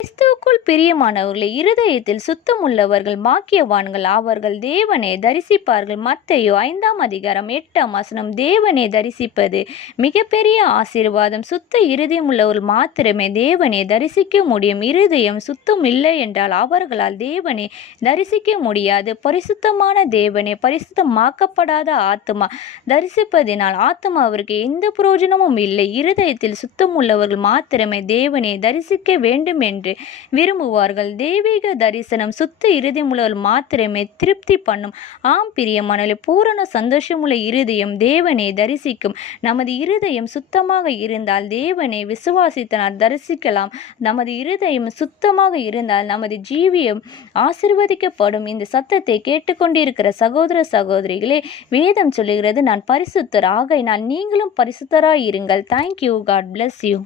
கிறிஸ்துவுக்குள் பிரியமானவர்களே, இருதயத்தில் சுத்தமுள்ளவர்கள் பாக்கியவான்கள், அவர்கள் தேவனை தரிசிப்பார்கள். மத்தேயு 5:8 தேவனை தரிசிப்பது மிகப்பெரிய ஆசீர்வாதம். சுத்த இருதயமுள்ளவர்கள் மாத்திரமே தேவனை தரிசிக்க முடியும். இருதயம் சுத்தம் இல்லை என்றால் அவர்களால் தேவனை தரிசிக்க முடியாது. பரிசுத்தமான தேவனை பரிசுத்தமாக்கப்படாத ஆத்மா தரிசிப்பதினால் ஆத்மாவிற்கு எந்த பிரயோஜனமும் இல்லை. இருதயத்தில் சுத்தமுள்ளவர்கள் மாத்திரமே தேவனை தரிசிக்க வேண்டும் என்று விரும்புவார்கள். தெய்வீக தரிசனம் சுத்த இருதயமுள்ளவர்கள் மாத்திரமே திருப்தி பண்ணும். ஆம் பிரியமானவர்களே, பூரண சந்தோஷமுள்ள இருதயம் தேவனை தரிசிக்கும். நமது இருதயம் சுத்தமாக இருந்தால் தேவனை விசுவாசித்தனால் தரிசிக்கலாம். நமது இருதயம் சுத்தமாக இருந்தால் நமது ஜீவியம் ஆசீர்வதிக்கப்படும். இந்த சத்தத்தை கேட்டுக்கொண்டிருக்கிற சகோதர சகோதரிகளே, வேதம் சொல்லுகிறது, நான் பரிசுத்தர், ஆகையினால் நீங்களும் பரிசுத்தராய் இருங்கள். தேங்க்யூ. God bless you.